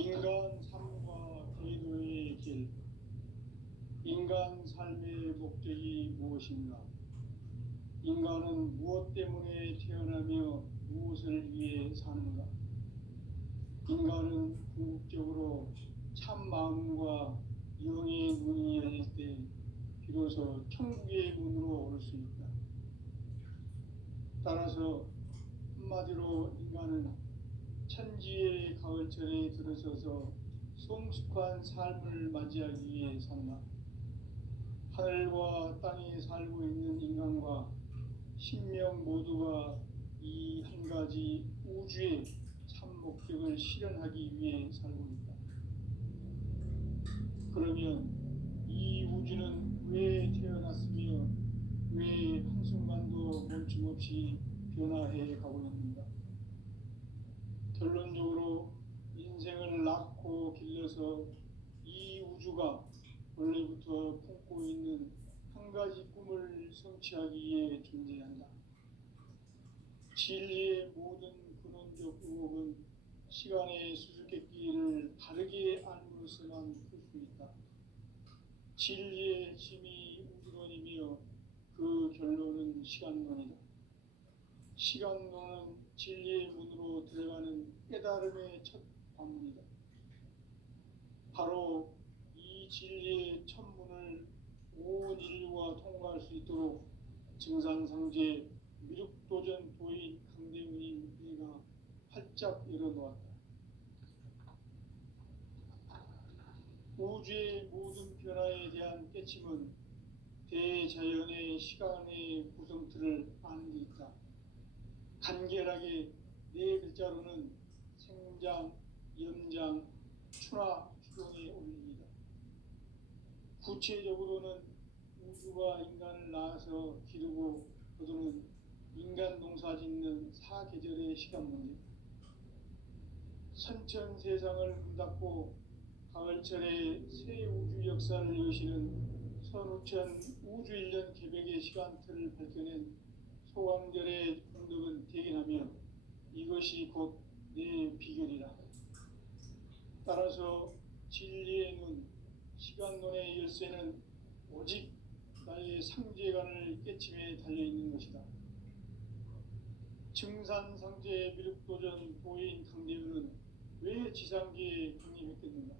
인간 삶과 계도의 길, 인간 삶의 목적이 무엇인가? 인간은 무엇 때문에 태어나며 무엇을 위해 사는가? 인간은 궁극적으로 참 마음과 영의 문이 열릴 때 비로소 천국의 문으로 올 수 있다. 따라서 한마디로 인간은 천지의 가을철에 들어서서 성숙한 삶을 맞이하기 위해 산다. 하늘과 땅에 살고 있는 인간과 신명 모두가 이 한 가지 우주의 참 목적을 실현하기 위해 살고 있다. 그러면 이 우주는 왜 태어났으며 왜 한순간도 멈춤없이 변화해 가고 있는가? 결론적으로 인생을 낳고 길러서 이 우주가 원래부터 품고 있는 한 가지 꿈을 성취하기 위해 존재한다. 진리의 모든 근원적 의혹은 시간의 수수께끼를 바르게 알므로서만 풀 수 있다. 진리의 핵심이 우주론이며 그 결론은 시간론이다. 시간론은 진리의 문으로 들어가는 깨달음의 첫 관문이다. 바로 이 진리의 첫 문을 온 인류가 통과할 수 있도록 증산상제 미륵도전 도인 강대문인 이가 활짝 열어놓았다. 우주의 모든 변화에 대한 깨침은 대자연의 시간의 구성틀을 아는 데 있다. 간결하게 네 글자로는 생장, 연장, 추나 추동에 올립니다. 구체적으로는 우주가 인간을 낳아서 기르고 거두는 인간 농사 짓는 사계절의 시간 문제, 선천 세상을 문닫고 가을철에 새 우주 역사를 여시는 선우천 우주 1년 개백의 시간틀을 밝혀낸 소강절의 공덕은 대견하며 이것이 곧 내 비결이라. 따라서 진리의 눈, 시간론의 열쇠는 오직 나의 상제관을 깨침에 달려있는 것이다. 증산상제 미륵도전 도인 강대우는 왜 지상계에 강림했겠는가?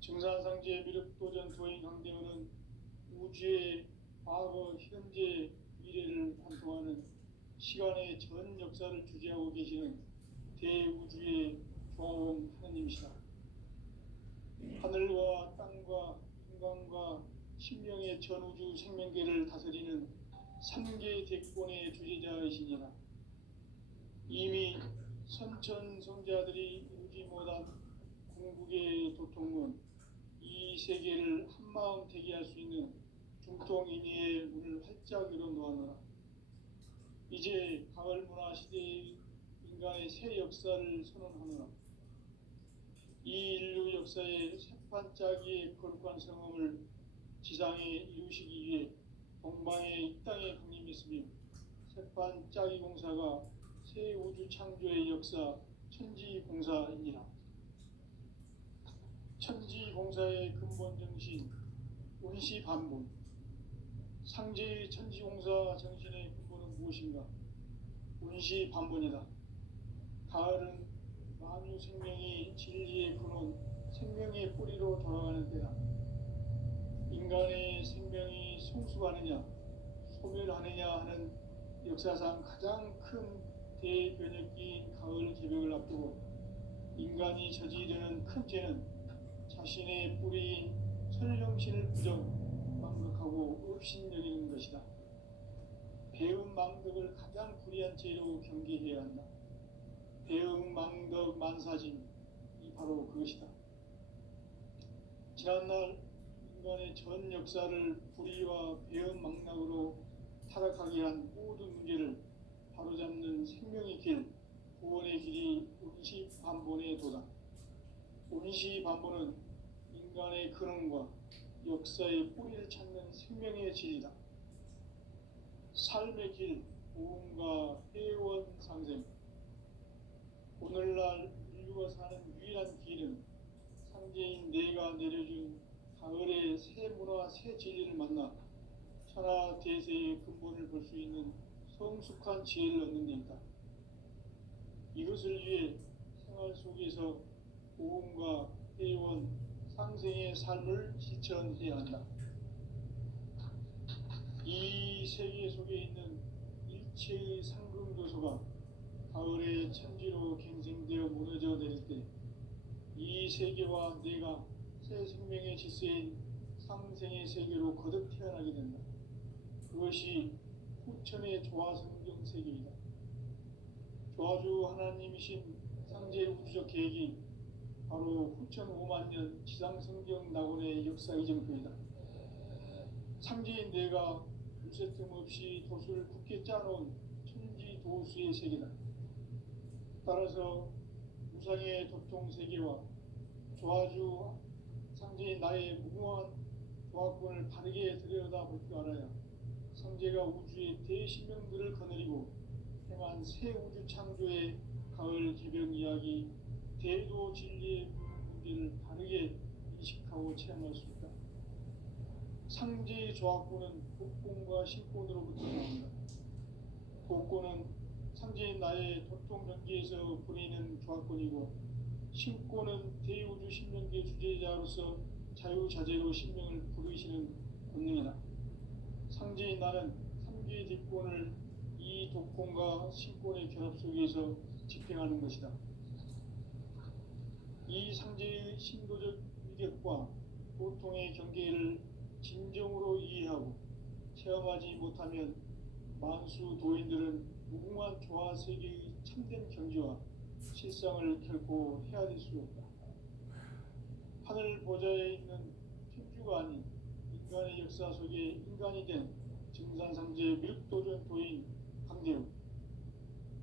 증산상제 미륵도전 도인 강대우는 우주의 과거, 현재, 미래를 관통하는 시간의 전 역사를 주재하고 계시는 대우주의 조화원 하느님이시다. 하늘과 땅과 인간과 신명의 전우주 생명계를 다스리는 삼계 대권의 주재자이시니라. 이미 선천성자들이 이루지 못한 궁극의 도통문, 이 세계를 한마음 되게 할 수 있는 중통인의의 문을 활짝 열어놓았노라. 이제 가을 문화 시대의 인간의 새 역사를 선언하노라. 이 인류 역사의 새판짜기의 거룩한 성음을 지상에 이루시기 위해 동방의 이 땅에 강림했으며 새판짜기 공사가 새 우주 창조의 역사 천지공사이니라. 천지공사의 근본 정신 운시반본, 상제의 천지공사 정신의 근본은 무엇인가? 운시반본이다. 가을은 만유 생명이 진리의 근원, 생명의 뿌리로 돌아가는 때다. 인간의 생명이 성숙하느냐, 소멸하느냐 하는 역사상 가장 큰 대변혁기인 가을 개벽을 앞두고 인간이 저지르는 큰 죄는 자신의 뿌리인 설령신을 부정, 망각하고 업신여기는 것이다. 배음 망덕을 가장 불의한 죄로 경계해야 한다. 배음 망덕 만사진, 이 바로 그것이다. 지난날 인간의 전 역사를 불의와 배음 망락으로 타락하게 한 모든 문제를 바로잡는 생명의 길, 구원의 길이 운시반본의 도다. 운시반본은 인간의 근원과 역사의 뿌리를 찾는 생명의 진리다. 삶의 길, 보험과 회원 상생. 오늘날 인류가 사는 유일한 길은 상제인 내가 내려준 가을의 새 문화 새 진리를 만나 천하 대세의 근본을 볼 수 있는 성숙한 지혜를 얻는 데 있다. 이것을 위해 생활 속에서 고음과 회원, 상생의 삶을 실천해야 한다. 이 세계 속에 있는 일체의 상승도소가 가을의 천지로 갱생되어 무너져 내릴 때 이 세계와 내가 새 생명의 질서인 상생의 세계로 거듭 태어나게 된다. 그것이 후천의 조화성경 세계이다. 조화주 하나님이신 상제 우주적 계획이 바로 후천 5만년 지상성경 낙원의 역사 이정표이다. 상제인 내가 물새 틈 없이 도수를 굳게 짜놓은 천지 도수의 세계다. 따라서 무상의 도통 세계와 조화주 상제인 나의 무궁한 조화권을 바르게 들여다볼 줄 알아야 상제가 우주의 대신명들을 거느리고 행한 새 우주 창조의 가을 개벽 이야기 대도 진리의 문제를 바르게 인식하고 체험할 수 있다. 상제의 조화권은 복권과 신권으로부터 나온다. 복권은 상제인 나의 도통 전기에서 보내는 조화권이고 신권은 대우주 신명기의 주제자로서 자유자재로 신명을 부르시는 권능이다. 상제인 나는 3개의 뒷권을 이 독권과 신권의 결합 속에서 집행하는 것이다. 이 상제의 신도적 위력과 보통의 경계를 진정으로 이해하고 체험하지 못하면 만수 도인들은 무궁한 조화 세계의 참된 경지와 실상을 결코 헤아릴 수 없다. 하늘 보좌에 있는 천주가 아닌 인간의 역사 속에 인간이 된 증산상제 밀도전 도인 강대우,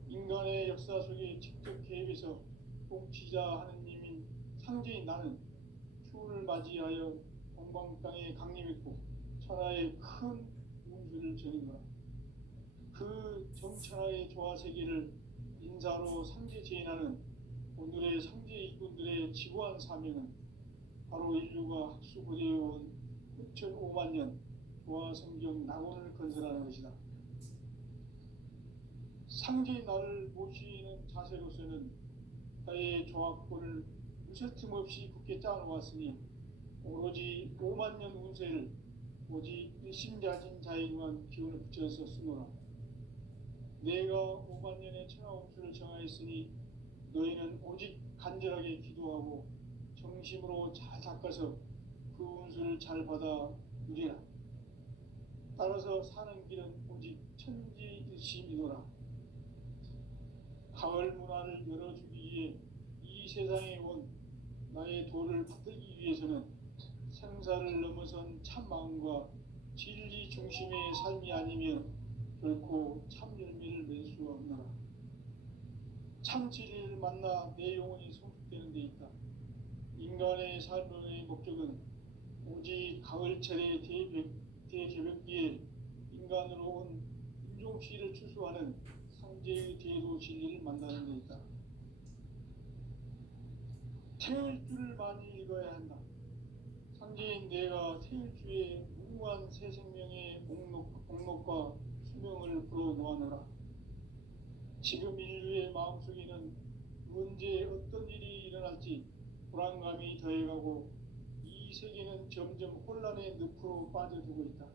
인간의 역사 속에 직접 개입해서 통치자 하느님인 상제인 나는 추운을 맞이하여 동방 땅에 강림했고 천하의 큰 운수를 전인 거라. 그 정천하의 조화세계를 인사로 상제 제인하는 오늘의 상제 일꾼들의 지구한 사명은 바로 인류가 학수고대해온 9,500년 조화성경 낙원을 건설하는 것이다. 상제인 나를 모시는 자세로서는 나의 조화권을 무쇠틈 없이 굳게 짜놓았으니 오로지 5만년 운세를 오직 일심자진 자에게만 기운을 붙여서 쓰노라. 내가 5만년의 천하운수를 정하였으니 너희는 오직 간절하게 기도하고 정심으로 잘 닦아서 그 운수를 잘 받아 누리라. 따라서 사는 길은 오직 천지일심이노라. 가을 문화를 열어주기 위해 이 세상에 온 나의 도를 받들기 위해서는 생사를 넘어선 참 마음과 진리 중심의 삶이 아니면 결코 참 열매를 맺을 수 없노라. 참 진리를 만나 내 영혼이 성숙되는 데 있다. 인간의 삶의 목적은 오직 가을철의 대개벽기에 인간으로 온 인종시를 추수하는 상제의 대도 진리를 만나는 데 있다. 태을 줄을 많이 읽어야 한다. 상제인 내가 태을주의 무궁한 새 생명의 목록과 수명을 불어놓아노라. 지금 인류의 마음속에는 언제 어떤 일이 일어날지 불안감이 더해가고 이 세계는 점점 혼란의 늪으로 빠져들고 있다.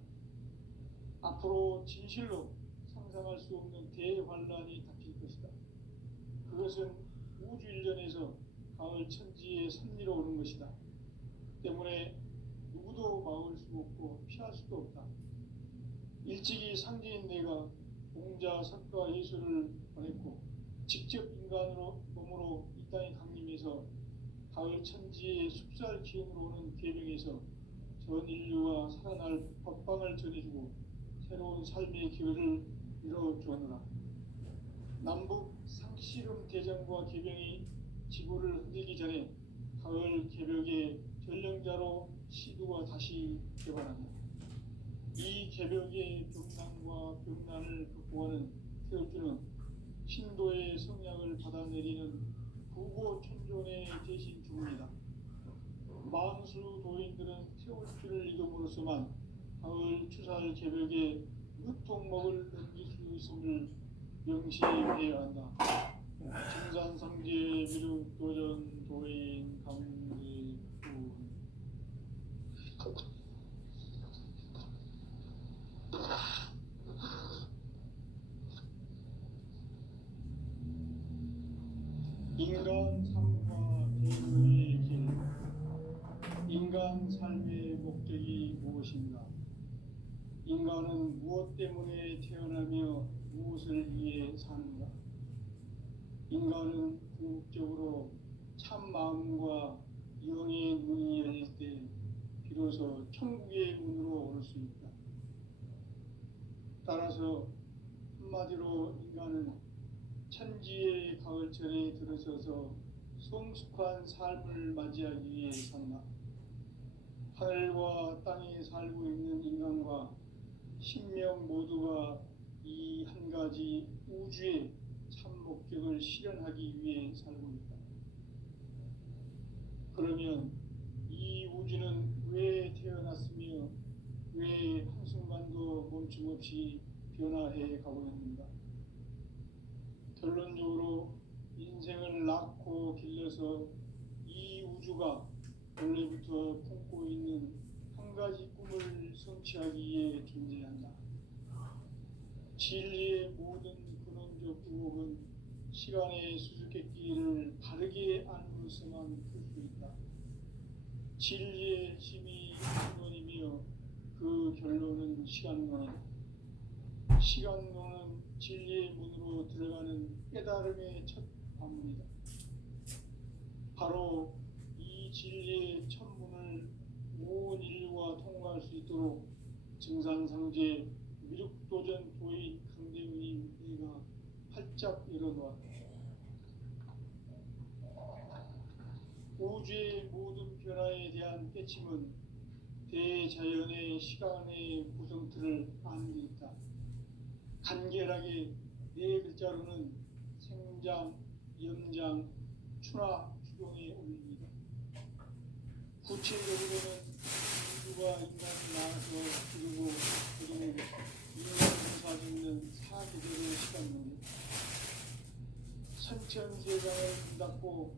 앞으로 진실로 상상할 수 없는 대환란이 닥칠 것이다. 그것은 우주 일전에서 가을 천지에 선미로 오는 것이다. 때문에 누구도 막을 수 없고 피할 수도 없다. 일찍이 상제인 내가 공자, 석가, 예수를 보냈고 직접 인간으로 몸으로 이 땅에 강림해서 가을 천지의 숲살 기운으로 오는 계명에서 전 인류가 살아날 법방을 전해주고 새로운 삶의 기회를 이뤄주었노라. 남북 상씨름 대전과 계병이 지구를 흔들기 전에 가을 개벽의 전령자로 시두가 다시 개발한다. 이 개벽의 병난과 병난을 극복하는 태울주는 신도의 성약을 받아내리는 부고 천존의 대신 죽습니다. 만수 도인들은 태울 줄을 익음으로써만 가을 추살 개벽에 으통먹을 넘길 수 있음을 명시해야 한다. 증산상제 미륵 도전 도인 강대군. 인간 삶과 대로의 길. 인간 삶의 목적이 무엇인가? 인간은 무엇 때문에 태어나며 무엇을 위해 사는가? 인간은 궁극적으로 참 마음과 영의 문이 열릴 때 비로소 천국의 문으로 오를 수 있다. 따라서 한마디로 인간은 천지의 가을철에 들어서서 성숙한 삶을 맞이하기 위해 산다. 하늘과 땅에 살고 있는 인간과 신명 모두가 이 한 가지 우주의 참 목적을 실현하기 위해 살고 있다. 그러면 이 우주는 왜 태어났으며 왜 한순간도 멈춤없이 변화해 가고 있는가? 결론적으로 인생을 낳고 길러서 이 우주가 원래부터 품고 있는 한 가지 꿈을 성취하기 위해 존재한다. 진리의 모든 근원적 의혹은 시간의 수수께끼를 바르게 안으로서만 풀 수 있다. 진리의 힘이 근원이며 그 결론은 시간론이다. 시간론은 진리의 문으로 들어가는 깨달음의 첫 관문이다. 바로 이 진리의 첫 문을 온 인류가 통과할 수 있도록 증산상제 미륵도전 도인 강대훈이 내가 활짝 열어놓았다. 우주의 모든 변화에 대한 깨침은 대자연의 시간의 구성틀을 아는 데 있다. 간결하게 네 글자로는 생장, 염장, 추나 추동에 올립니다. 구체적으로는 우주가 인간이 나와서 그리고 인간 공사짓는 사계절의 시간입니다. 선천세상을 닫고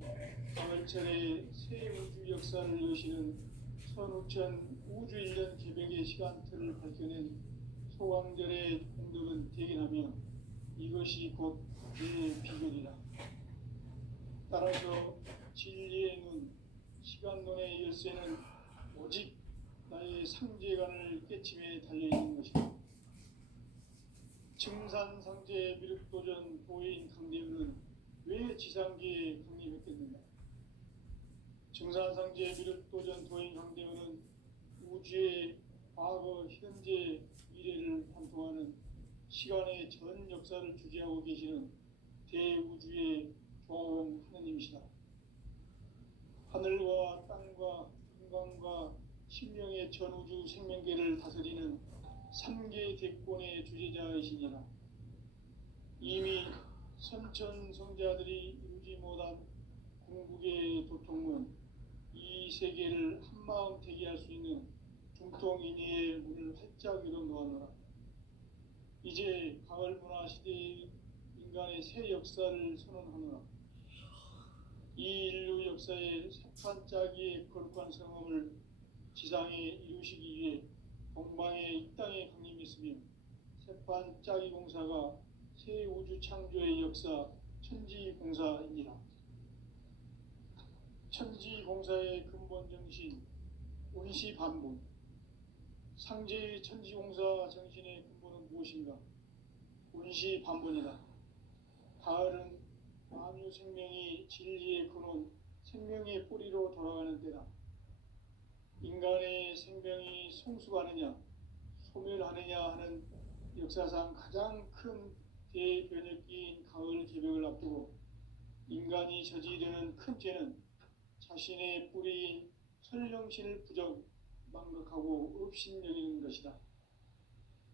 가을철에 새 우주 역사를 여시는 선우천 우주 1년 개벽의 시간틀을 밝혀낸 소강절의 공덕은 대견하며 이것이 곧 내 비결이라. 따라서 진리의 눈, 시간론의 열쇠는 오직 나의 상제관을 깨침에 달려있는 것이다. 증산상제 미륵도전 도인 강대훈은 왜 지상계에 강림했겠는가? 증산상제 미륵도전 도인 강대훈은 우주의 과거, 현재, 미래를 관통하는 시간의 전 역사를 주재하고 계시는 대우주의 종 하느님이시다. 하늘과 땅과 인간과 신명의 전우주 생명계를 다스리는 3계 대권의 주재자이시니라. 이미 선천성자들이 이루지 못한 궁극의 도통문, 이 세계를 한마음 되게 할 수 있는 중통인의의 문을 활짝 열어놓았노라. 이제 가을 문화 시대의 인간의 새 역사를 선언하노라. 이 인류 역사의 세판짜기의 거룩한 성험을 지상에 이루시기 위해 동방에 이 땅에 강림했으며 세판짜기 공사가 새 우주 창조의 역사 천지공사입니다. 천지공사의 근본 정신 운시반본. 상제의 천지공사 정신의 근본은 무엇인가? 운시반본이다. 가을은 만유 생명이 진리의 근원, 생명의 뿌리로 돌아가는 때다. 인간의 생명이 성숙하느냐, 소멸하느냐 하는 역사상 가장 큰 대변혁기인 가을 개벽을 앞두고 인간이 저지르는 큰 죄는 자신의 뿌리인 설령신을 망각하고 업신여기는 것이다.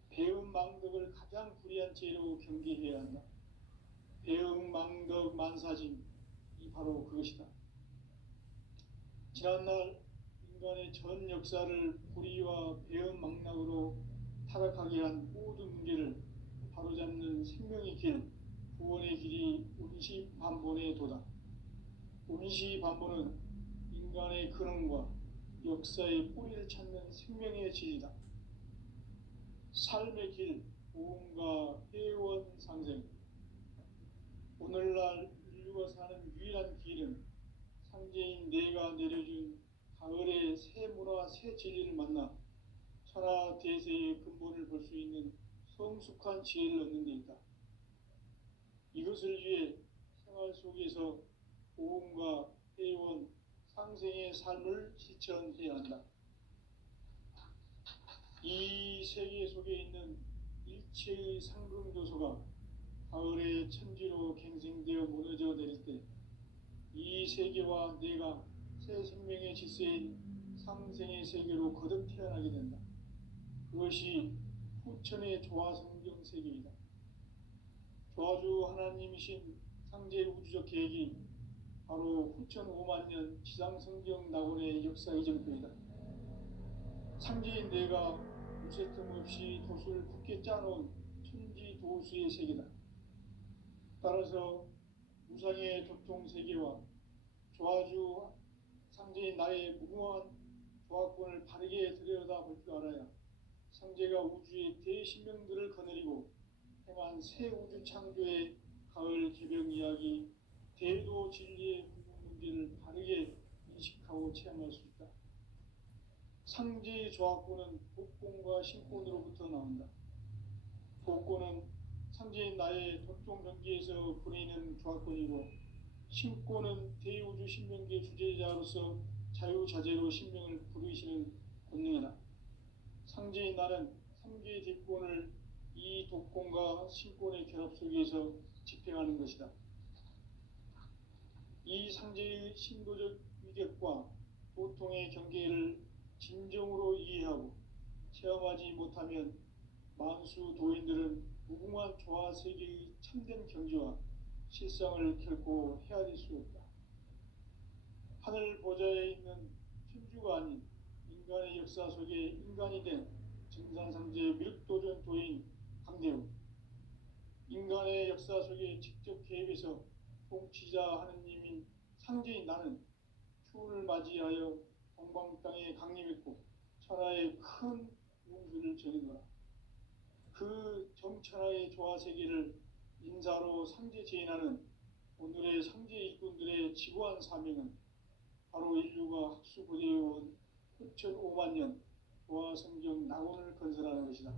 배음 망덕을 가장 불의한 죄로 경계해야 한다. 배음 망덕 만사진, 바로 그것이다. 지난날 인간의 전 역사를 불의와 배은망락으로 타락하게 한 모든 문제를 바로잡는 생명의 길, 구원의 길이 운시반본의 도다. 운시반본은 인간의 근원과 역사의 뿌리를 찾는 생명의 진리다. 삶의 길, 보험과 회원 상생. 오늘날 인류가 사는 유일한 길은 상제인 내가 내려준 가을의 새 문화, 새 진리를 만나 천하 대세의 근본을 볼 수 있는 성숙한 지혜를 얻는 데 있다. 이것을 위해 생활 속에서 보험과 회원, 상생의 삶을 실천해야 한다. 이 세계 속에 있는 일체의 상승조소가 가을의 천지로 갱생되어 무너져 내릴 때 이 세계와 내가 새 생명의 질서인 상생의 세계로 거듭 태어나게 된다. 그것이 후천의 조화성경 세계이다. 조화주 하나님이신 상제 우주적 계획이 바로 후천 5만 년 지상성경 낙원의 역사 이전표이다. 상제인 내가 무쇠 틈 없이 도수를 굳게 짜놓은 천지 도수의 세계다. 따라서 무상의 교통 세계와 조화주 상제인 나의 무궁한 조화권을 바르게 들여다볼 줄 알아야 상제가 우주의 대신명들을 거느리고 행한 새 우주 창조의 가을 개벽 이야기, 대도 진리의 문제를 바르게 인식하고 체험할 수 있다. 상제의 조화권은 복권과 신권으로부터 나온다. 복권은 상제인 나의 도통 경기에서 보내는 조화권이고, 신권은 대우주 신명계 주제자로서 자유자재로 신명을 부르시는 권능이다. 상제인 나는 3개의 뒷권을 이 독권과 신권의 결합 속에서 집행하는 것이다. 이 상제의 신도적 위격과 도통의 경계를 진정으로 이해하고 체험하지 못하면 만수 도인들은 무궁한 조화 세계의 참된 경지와 실상을 결코 헤아릴 수 없다. 하늘 보좌에 있는 천주가 아닌 인간의 역사 속에 인간이 된 정산상제 미륵도전 도인 강대우, 인간의 역사 속에 직접 개입해서 통치자 하느님인 상제인 나는 추운을 맞이하여 동방 땅에 강림했고 천하의 큰 운수를 전해노라. 그 정천하의 조화세계를 인사로 상제 제인하는 오늘의 상제 일꾼들의 지구한 사명은 바로 인류가 학수고대해온 후천 5만 년 조화성경 낙원을 건설하는 것이다.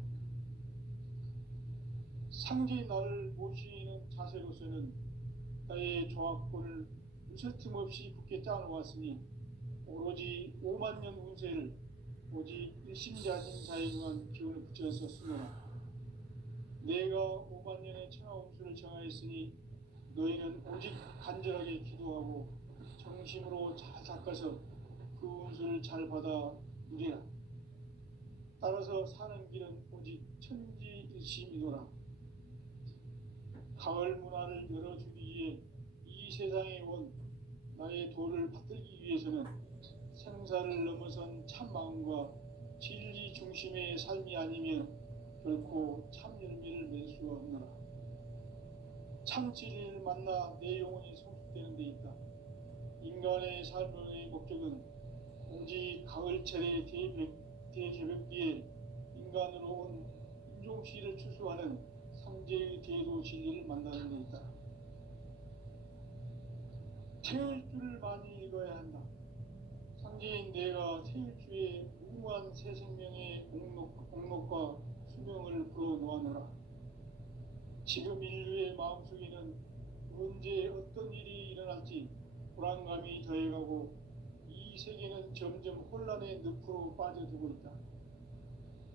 상제인 나를 모시는 자세로서는 나의 조화권을 무쇠 틈 없이 굳게 짜놓았으니 오로지 5만 년 운세를 오직 일심자진 자에게만 기운을 붙여서 쓰노라. 내가 5만 년의 천하 운수를 정하였으니 너희는 오직 간절하게 기도하고 정심으로 잘 닦아서 그 운수를 잘 받아 누리라. 따라서 사는 길은 오직 천지일심이노라. 가을 문화를 열어주기 위해 이 세상에 온 나의 도를 받들기 위해서는 생사를 넘어선 참마음과 진리 중심의 삶이 아니면 결코 참 열매를 맺을 수가 없노라. 참 진리를 만나 내 영혼이 성숙되는 데 있다. 인간의 삶의 목적은 오직 가을철의 대개벽기에 인간으로 온 인종시를 추수하는 상제의 대도 진리를 만나는 데 있다. 태일주를 많이 읽어야 한다. 상제인 내가 태일주의 무궁한 새 생명의 공록과 수명을 불어놓아노라. 지금 인류의 마음속에는 언제 어떤 일이 일어날지 불안감이 더해가고 이 세계는 점점 혼란의 늪으로 빠져들고 있다.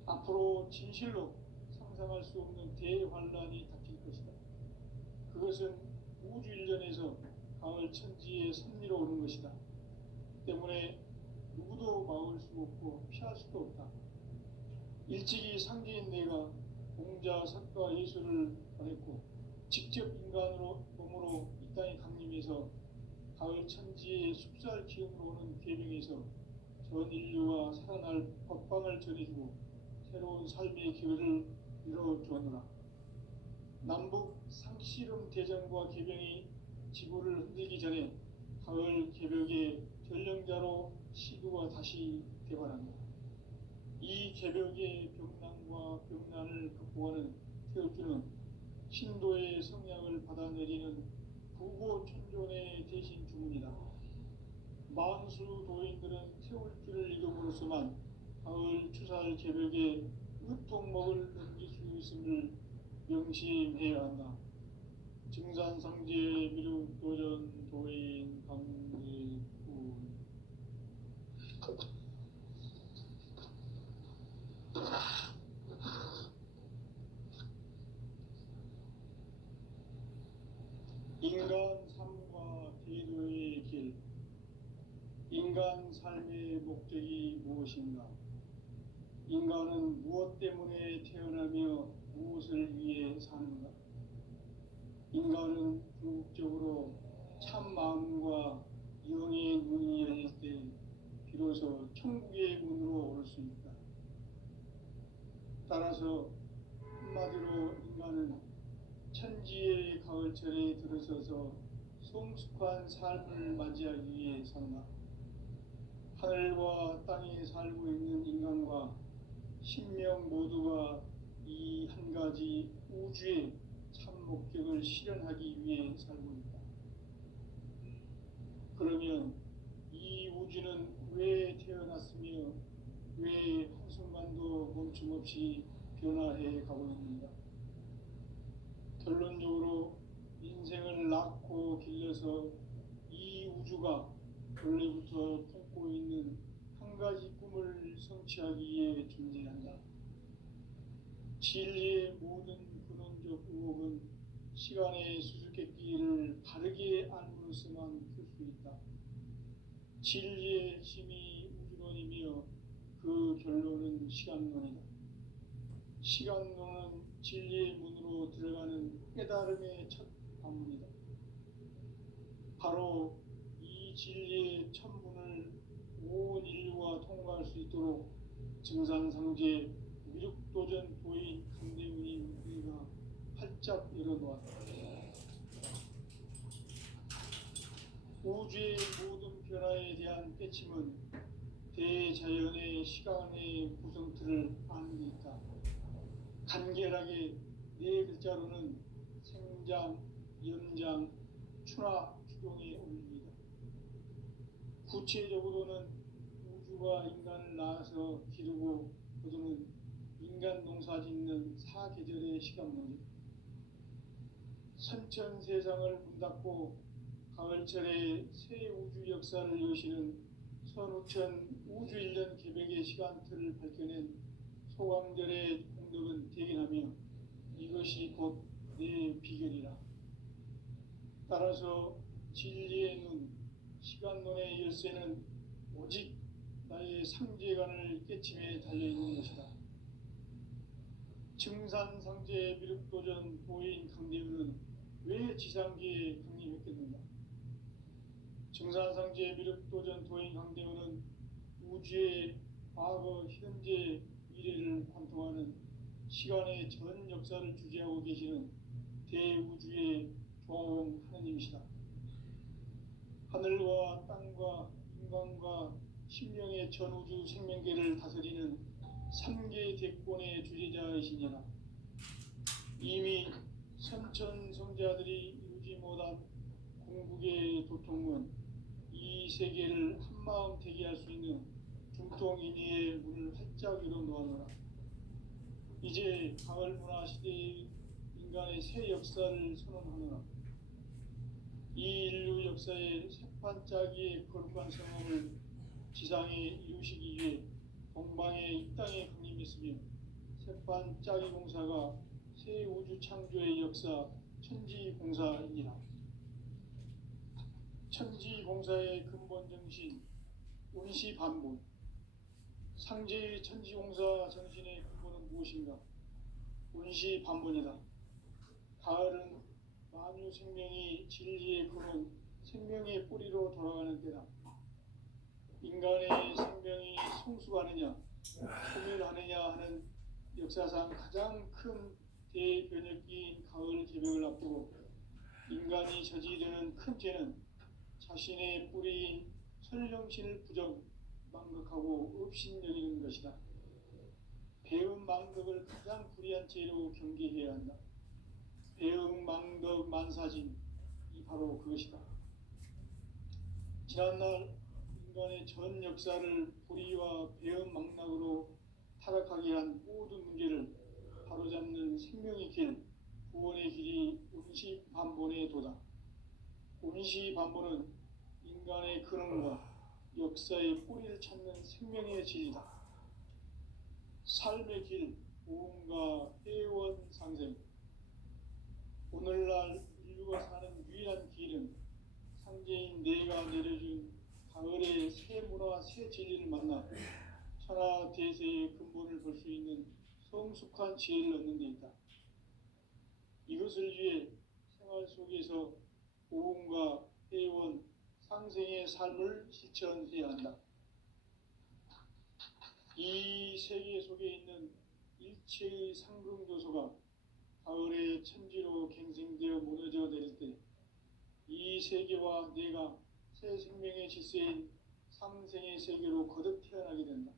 앞으로 진실로 상상할 수 없는 대환란이 닥칠 것이다. 그것은 우주 일전에서 가을 천지의 섭리로 오는 것이다. 때문에 누구도 막을 수 없고 피할 수도 없다. 일찍이 상제인 내가 공자, 석가, 예수를 보냈고 직접 인간으로 몸으로 이 땅에 강림해서 가을 천지의 숲살 기운으로 오는 계명에서 전 인류가 살아날 법방을 전해주고 새로운 삶의 기회를 열어주었노라. 남북 상씨름 대전과 계명이 지구를 흔들기 전에 가을 개벽의 전령자로 시구가 다시 개발한다. 이 개벽의 병난과 병난을 극복하는 태울주는 신도의 성량을 받아내리는 부고천존의 대신 주문이다. 만수 도인들은 태울주를 이름으로서만 가을 추살 개벽의 의통목을 넘길 수 있음을 명심해야 한다. 증산상제 미륵도전 도인 강제군 인간 삶과 대도의 길. 인간 삶의 목적이 무엇인가? 인간은 무엇 때문에 태어나며 무엇을 위해 사는가? 인간은 궁극적으로 참 마음과 영의 문이 열릴 때 비로소 천국의 문으로 오를 수 있다. 따라서 한마디로 인간은 천지의 가을철에 들어서서 성숙한 삶을 맞이하기 위해 산다. 하늘과 땅에 살고 있는 인간과 신명 모두가 이 한 가지 우주의 참 목적을 실현하기 위해 살고 있다. 그러면 이 우주는 왜 태어났으며 왜 한순간도 멈춤없이 변화해 가고 있는가? 결론적으로 인생을 낳고 길러서 이 우주가 원래부터 품고 있는 한 가지 꿈을 성취하기 위해 존재한다. 진리의 모든 근원적 의혹은 시간의 수수께끼를 바르게 알므로서만 풀 수 있다. 진리의 핵심이 우주론이며 그 결론은 시간론이다. 시간론은 진리의 문으로 들어가는 깨달음의 첫 관문이다. 바로 이 진리의 천문을 온 인류가 통과할 수 있도록 증산상제 미륵도전 도인 강대문이 우리가 활짝 열어놓았다. 우주의 모든 변화에 대한 깨침은 대자연의 시간의 구성틀을 아는 데 있다. 간결하게 네 글자로는 생장, 연장, 추나 추동에 올립니다. 구체적으로는 우주가 인간을 낳아서 기르고 거두는 인간 농사 짓는 사계절의 시간론이다. 선천 세상을 문닫고 가을철에 새 우주 역사를 여시는 선우천 우주 1년 개벽의 시간틀을 밝혀낸 소강절의 공덕은 대견하며 이것이 곧 내 비결이라. 따라서 진리의 눈, 시간론의 열쇠는 오직 나의 상제관을 깨침에 달려있는 것이다. 증산상제 미륵도전 도인 강대우는 왜 지상계에 강림했겠는가? 증산상제 미륵도전 도인 강대우는 우주의 과거, 현재, 미래를 관통하는 시간의 전 역사를 주재하고 계시는 대우주의 조홍 하느님이시다. 하늘과 땅과 인간과 신명의 전우주 생명계를 다스리는 3개 대권의 주재자이시니라. 이미 선천성자들이 이루지 못한 궁극의 도통은 이 세계를 한마음 되게 할 수 있는 중통인의의 문을 활짝 열어놓았노라. 이제 가을 문화 시대의 인간의 새 역사를 선언하노라. 이 인류 역사의 새판짜기의 거룩한 성함을 지상에 이루시기 위해 동방에 이 땅에 강림했으며 새판짜기 공사가 새 우주 창조의 역사 천지공사이니라. 천지공사의 근본 정신 운시반본. 상제의 천지공사 정신의 근본은 무엇인가? 운시반본이다. 가을은 만유 생명이 진리의 근원 생명의 뿌리로 돌아가는 때다. 인간의 생명이 성숙하느냐 소멸하느냐 하는 역사상 가장 큰 대변혁기인 가을 개벽을 앞두고 인간이 저지르는 큰 죄는 자신의 뿌리인 설령신을 망각하고 업신여기는 것이다. 배은 망덕을 가장 불의한 죄로 경계해야 한다. 배은 망덕 만사진, 이 바로 그것이다. 지난날 인간의 전 역사를 불의와 배은 망락으로 타락하게 한 모든 문제를 바로잡는 생명의 길, 구원의 길이 운시반본의 도다. 운시반본은 인간의 근원과 역사의 뿌리를 찾는 생명의 진리다. 삶의 길, 보험과 회원 상생. 오늘날 인류가 사는 유일한 길은 상제인 내가 내려준 가을의 새 문화, 새 진리를 만나 천하 대세의 근본을 볼 수 있는 성숙한 지혜를 얻는 데 있다. 이것을 위해 생활 속에서 보험과 회원, 상생의 삶을 실천해야 한다. 이 세계 속에 있는 일체의 상승교소가 가을의 천지로 갱생되어 무너져 내릴 때 이 세계와 내가 새 생명의 질서인 상생의 세계로 거듭 태어나게 된다.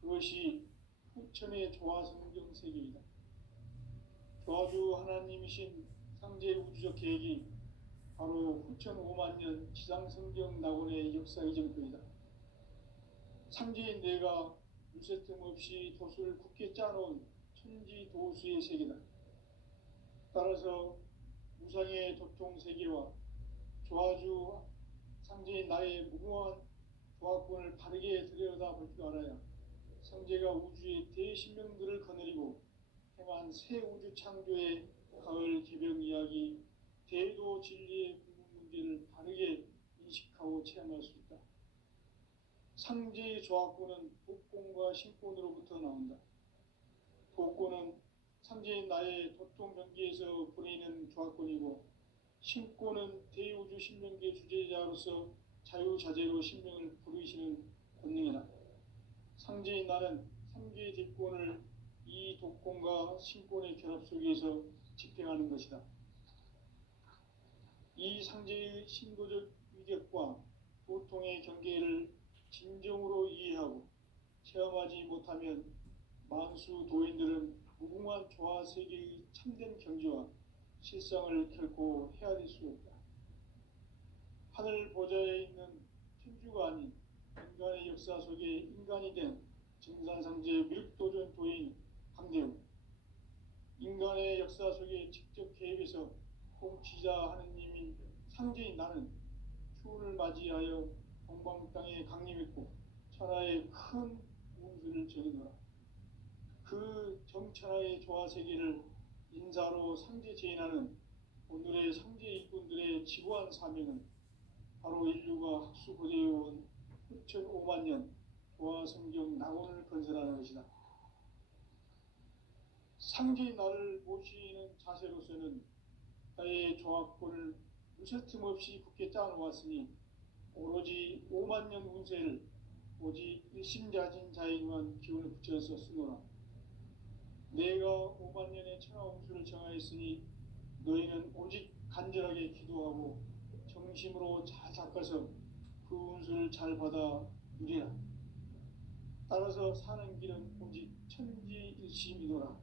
그것이 후천의 조화성경 세계이다. 조화주 하나님이신 상제 우주적 계획이 바로 후천 5만 년 지상성경 낙원의 역사 이전표이다. 상제인 내가 물새틈 없이 도수를 굳게 짜놓은 천지 도수의 세계다. 따라서 무상의 도통 세계와 조화주 상제인 나의 무궁한 조화권을 바르게 들여다볼 줄 알아야 상제가 우주의 대신명들을 거느리고 행한 새 우주 창조의 가을 개벽 이야기, 대도 진리의 궁극 문제를 바르게 인식하고 체험할 수 있다. 상제의 조화권은 복권과 신권으로부터 나온다. 복권은 상제인 나의 도통 경계에서 보내는 조화권이고, 신권은 대우주 신명계 주제자로서 자유자재로 신명을 부르시는 권능이다. 상제인 나는 3개의 대권을 이 독권과 신권의 결합 속에서 집행하는 것이다. 이 상제의 신도적 위력과 도통의 경계를 진정으로 이해하고 체험하지 못하면 만수 도인들은 무궁한 조화 세계의 참된 경지와 실상을 결코 헤아릴 수 없다. 하늘 보좌에 있는 천주가 아닌 인간의 역사 속에 인간이 된 증산상제 밀도전 도인 강대우, 인간의 역사 속에 직접 개입해서 통치자 하느님인 상제인 나는 추운을 맞이하여 동방 땅에 강림했고 천하의 큰 운수를 전이노라. 그 정천하의 조화 세계를 인사로 상제 제인하는 오늘의 상제 일꾼들의 지구한 사명은 바로 인류가 학수고대해온 후천 5만 년 조화 성경 낙원을 건설하는 것이다. 상제인 나를 모시는 자세로서는 나의 조합권을 무쇠틈 없이 굳게 짜놓았으니 오로지 5만 년 운세를 오직 일심자진 자에게만 기운을 붙여서 쓰노라. 내가 5만 년의 천하 운수를 정하였으니 너희는 오직 간절하게 기도하고 정심으로 잘 닦아서 그 운수를 잘 받아 누리라. 따라서 사는 길은 오직 천지일심이노라.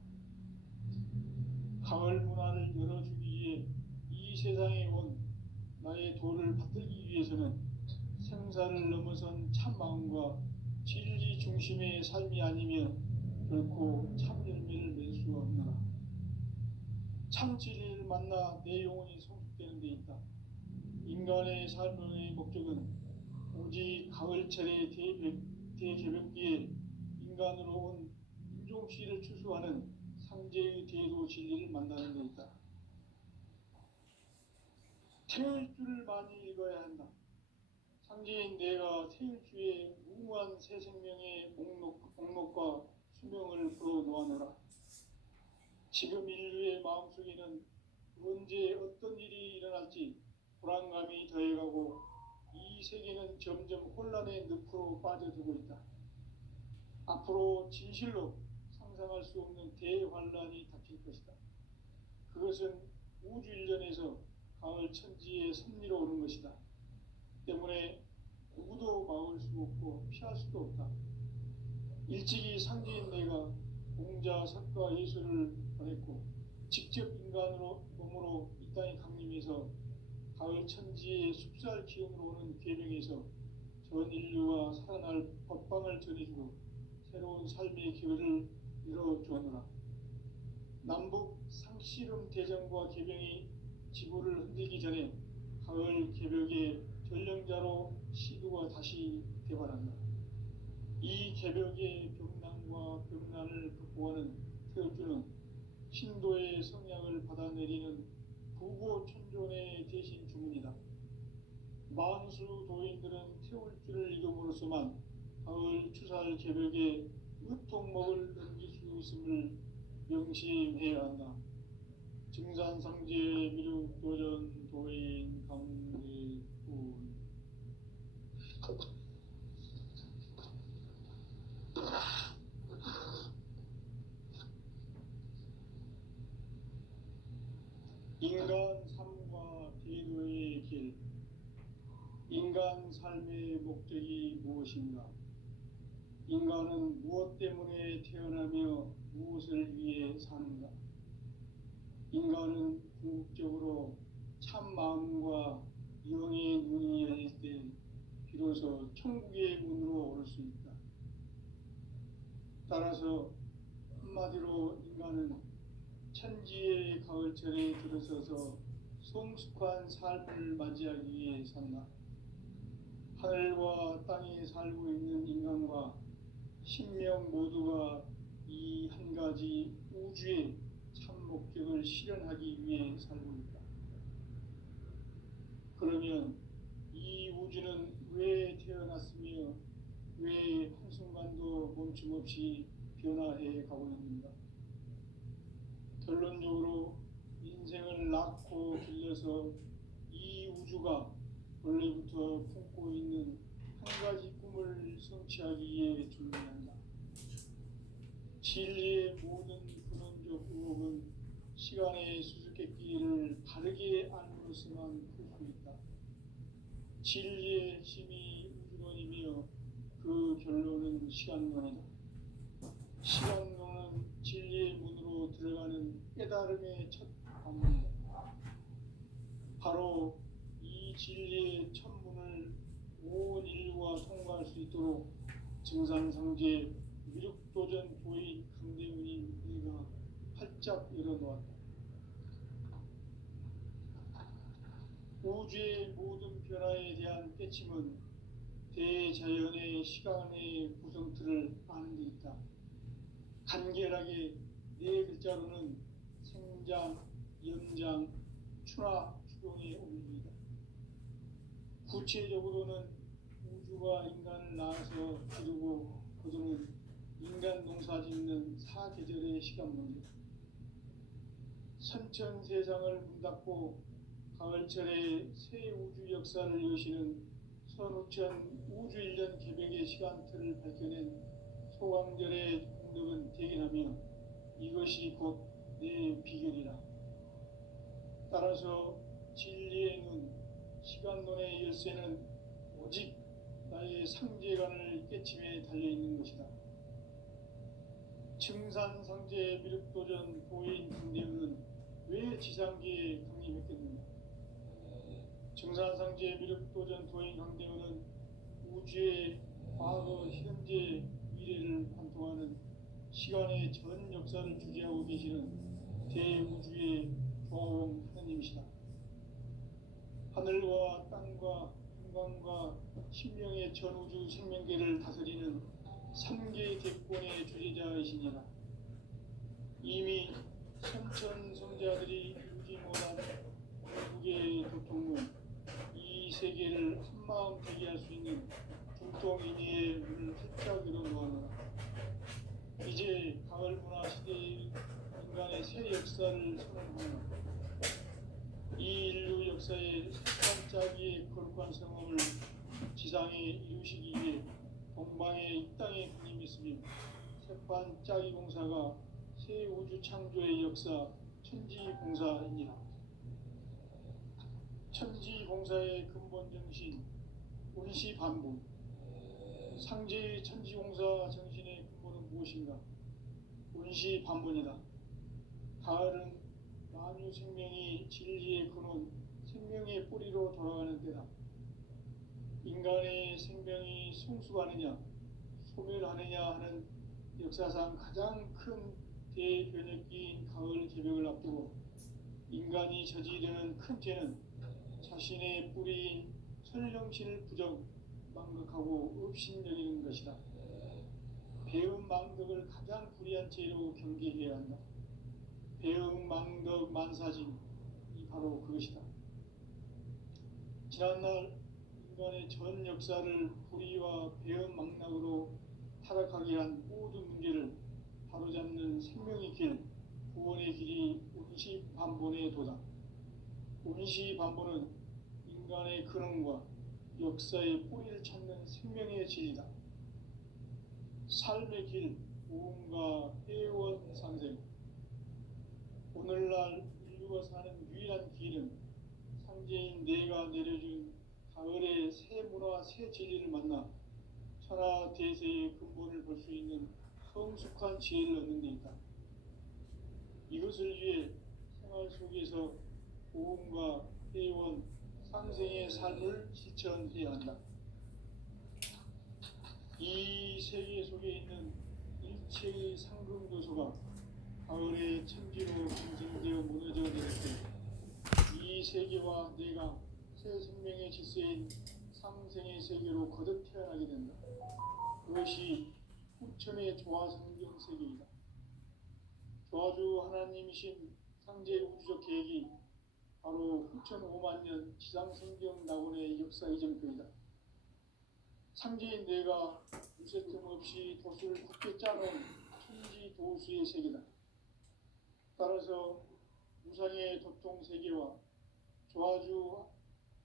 가을 문화를 열어주기 위해 이 세상에 온 나의 도를 받들기 위해서는 생사를 넘어선 참 마음과 진리 중심의 삶이 아니면 결코 참 열매를 맺을 수 없노라. 참 진리를 만나 내 영혼이 성숙되는 데 있다. 인간의 삶의 목적은 오직 가을철의 대개벽기에 인간으로 온 인종씨를 추수하는 상제의 대도 진리를 만나는 데 있다. 태일주를 많이 읽어야 한다. 상제인 내가 태일주의 무궁한 새 생명의 목록과 수명을 풀어놓아노라. 지금 인류의 마음속에는 언제 어떤 일이 일어날지 불안감이 더해가고 이 세계는 점점 혼란의 늪으로 빠져들고 있다. 앞으로 진실로 상상할 수 없는 대환란이 닥칠 것이다. 그것은 우주 일전에서 가을 천지의 섭리로 오는 것이다. 때문에 누구도 막을 수 없고 피할 수도 없다. 일찍이 상제인 내가 공자, 석가, 예수를 보냈고 직접 인간으로 몸으로 이 땅에 강림해서 가을 천지의 숲살 기운으로 오는 계명에서 전 인류가 살아날 법방을 전해주고 새로운 삶의 기회를 열어주었노라. 남북 상씨름 대전과 계병이 지구를 흔들기 전에 가을 개벽의 전령자로 시두가 다시 개발한다. 이 개벽의 병난과 병난을 극복하는 태울주는 신도의 성약을 받아내리는 부고천존의 대신 주문이다. 만수 도인들은 태울주를 이름으로서만 가을 추살 개벽에 으통목을 넘길 수 있음을 명심해야 한다. 증산상제 미륵도전 도인 강대군. 인간 삶과 대도의 길. 인간 삶의 목적이 무엇인가? 인간은 무엇 때문에 태어나며 무엇을 위해 사는가? 인간은 궁극적으로 참 마음과 영의 눈이 열릴 때 비로소 천국의 문으로 오를 수 있다. 따라서 한마디로 인간은 천지의 가을철에 들어서서 성숙한 삶을 맞이하기 위해 산다. 하늘과 땅에 살고 있는 인간과 신명 모두가 이 한 가지 우주의 참 목적을 실현하기 위해 살고 있다. 그러면 이 우주는 왜 태어났으며 왜 한순간도 멈춤없이 변화해 가고 있는가? 결론적으로 인생을 낳고 길러서 이 우주가 원래부터 품고 있는 한 가지 꿈을 성취하기 위해 준비한다. 진리의 모든 근원적 의혹은 시간의 수수께끼를 바르게 알므로서만 풀 수 있다. 진리의 핵심이 우주론이며 그 결론은 시간론이다. 시간론은 진리의 문으로 들어가는 깨달음의 첫 방문이다. 바로 이 진리의 첫 문을 온 인류가 통과할 수 있도록 증산상제 미륵도전 도인 강대훈이 내가 활짝 열어놓았다. 우주의 모든 변화에 대한 깨침은 대자연의 시간의 구성틀을 아는 데 있다. 간결하게 네 글자로는 생장, 연장, 추나 추동의 원리이다. 구체적으로는 우주가 인간을 낳아서 기르고 거두는 인간 농사 짓는 사계절의 시간문이다. 선천 세상을 문닫고 가을철에 새 우주 역사를 여시는 선우천 우주일년 개벽의 시간틀을 밝혀낸 소강절의 공덕은 대견하며 이것이 곧 내 비결이라. 따라서 진리의 눈, 시간론의 열쇠는 오직 나의 상제관을 깨침에 달려있는 것이다. 증산상제 미륵도전 도인 강대훈은 왜 지상계에 강림했겠는가? 증산상제 미륵도전 도인 강대훈은 우주의 과거, 현재, 미래를 관통하는 시간의 전 역사를 주재하고 계시는 대우주의 조화원 하나님이시다. 하늘과 땅과 인간과 신명의 전우주 생명계를 다스리는 3개 대권의 주제자이시니라. 이미 선천성자들이 이루지 못한 두 개의 교통문, 이 세계를 한마음 되게 할 수 있는 중동인의 문을 활짝 열어놓았노라. 이제 가을 문화 시대의 인간의 새 역사를 선언하노라. 이 인류 역사의 반짝이의 거룩한 성함을 지상에 이루시기 위해 동방의 이 땅에 군림했으며 세판짜기 공사가 새 우주 창조의 역사 천지공사이니라. 천지공사의 근본 정신 운시반복. 상제의 천지공사 정신의 근본은 무엇인가? 운시반복이다. 가을은 만유 생명이 진리의 근원, 생명의 뿌리로 돌아가는 때다. 인간의 생명이 성숙하느냐, 소멸하느냐 하는 역사상 가장 큰 대변혁기인 가을 개벽을 앞두고 인간이 저지르는 큰 죄는 자신의 뿌리인 설령신을 망각하고 업신여기는 것이다. 배음 망덕을 가장 불의한 죄로 경계해야 한다. 배음 망덕 만사진이 바로 그것이다. 지난날 인간의 전 역사를 불의와 배음 망락으로 타락하게 한 모든 문제를 바로잡는 생명의 길, 구원의 길이 운시반본의 도다. 운시반본은 인간의 근원과 역사의 뿌리를 찾는 생명의 진리다. 삶의 길, 모험과 회원 상생. 오늘날 인류가 사는 유일한 길은 상제인 내가 내려준 가을의 새 문화, 새 진리를 만나 천하 대세의 근본을 볼 수 있는 성숙한 지혜를 얻는 데 있다. 이것을 위해 생활 속에서 모험과 회원, 상생의 삶을 실천해야 한다. 이 세계 속에 있는 일체의 상금 요소가 가을의 천지로形成되어 무너져 내릴 때 이 세계와 내가 새 생명의 질서인 상생의 세계로 거듭 태어나게 된다. 그것이 후천의 조화성경 세계이다. 조화주 하나님이신 상제 우주적 계획이 바로 후천 5만 년 지상성경 낙원의 역사 이정표이다. 상제인 내가 무쇠틈 없이 돛을 굳게 짜놓은 천지 도수의 세계다. 따라서 무상의 도통 세계와 조화주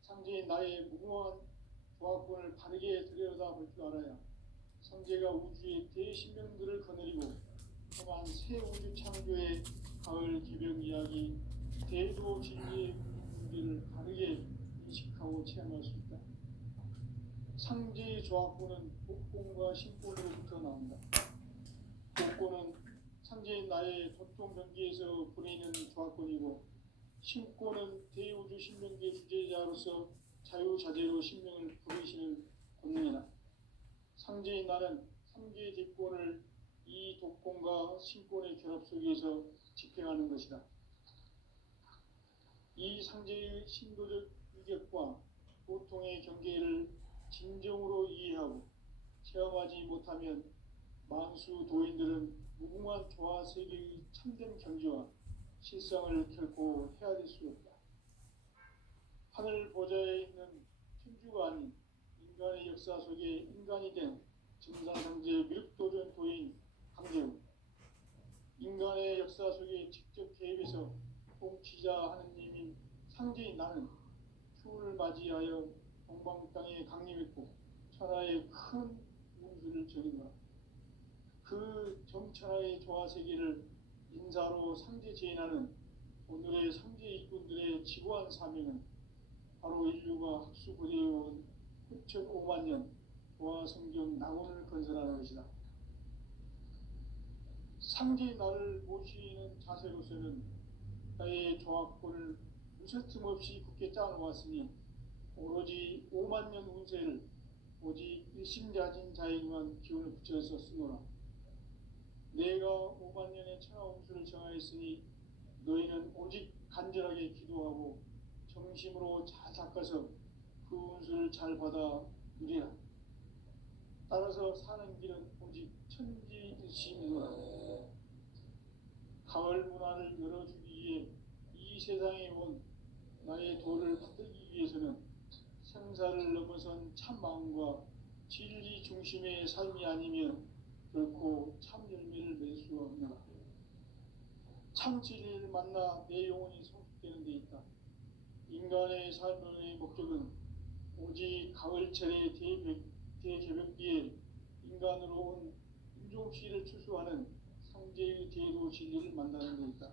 상제인 나의 무궁한 조화권을 바르게 들여다볼 줄 알아야 상제가 우주의 대신명들을 거느리고 또한 새 우주 창조의 가을 개벽 이야기 대도 진리의 문제를 바르게 인식하고 체험할 수 있다. 상제의 조화권은 복권과 신권으로부터 나온다. 복권은 상제인 나의 도통 경기에서 보내는 조화권이고 신권은 대우주 신명기의 주제자로서 자유자재로 신명을 부르시는 권능이다. 상제인 나는 3개의 뒷권을 이 독권과 신권의 결합 속에서 집행하는 것이다. 이 상제의 신도적 위격과 고통의 경계를 진정으로 이해하고 체험하지 못하면 만수 도인들은 무궁한 조화 세계의 참된 경지와 실상을 결코 헤아릴 수 없다. 하늘 보좌에 있는 천주가 아닌 인간의 역사 속에 인간이 된 증산상제 미륵도전 도인 강재우, 인간의 역사 속에 직접 개입해서 통치자 하느님인 상제인 나는 추을 맞이하여 동방 땅에 강림했고 천하의 큰 운수를 정인다. 그 정천하의 조화 세계를 인사로 상제 제인하는 오늘의 상제 일꾼들의 지고한 사명은 바로 인류가 학수부대해온 후천 5만 년 조화 성경 낙원을 건설하는 것이다. 상제 나를 모시는 자세로서는 나의 조화권을 무쇠틈 없이 굳게 짜놓았으니 오로지 5만 년 운세를 오직 일심자진 자에게만 기운을 붙여서 쓰노라. 내가 5만 년의 천하 운수를 정하였으니 너희는 오직 간절하게 기도하고 정심으로 잘 닦아서 그 운수를 잘 받아 누리라. 따라서 사는 길은 오직 천지일심이노라. 가을 문화를 열어주기 위해 이 세상에 온 나의 도를 받들기 위해서는 생사를 넘어선 참 마음과 진리 중심의 삶이 아니면 결코 참 열매를 맺을 수 없노라. 참 진리를 만나 내 영혼이 성숙되는 데 있다. 인간의 삶의 목적은 오직 가을철의 대개벽기에 인간으로 온 인종씨를 추수하는 상제의 대도 진리를 만나는 것이다.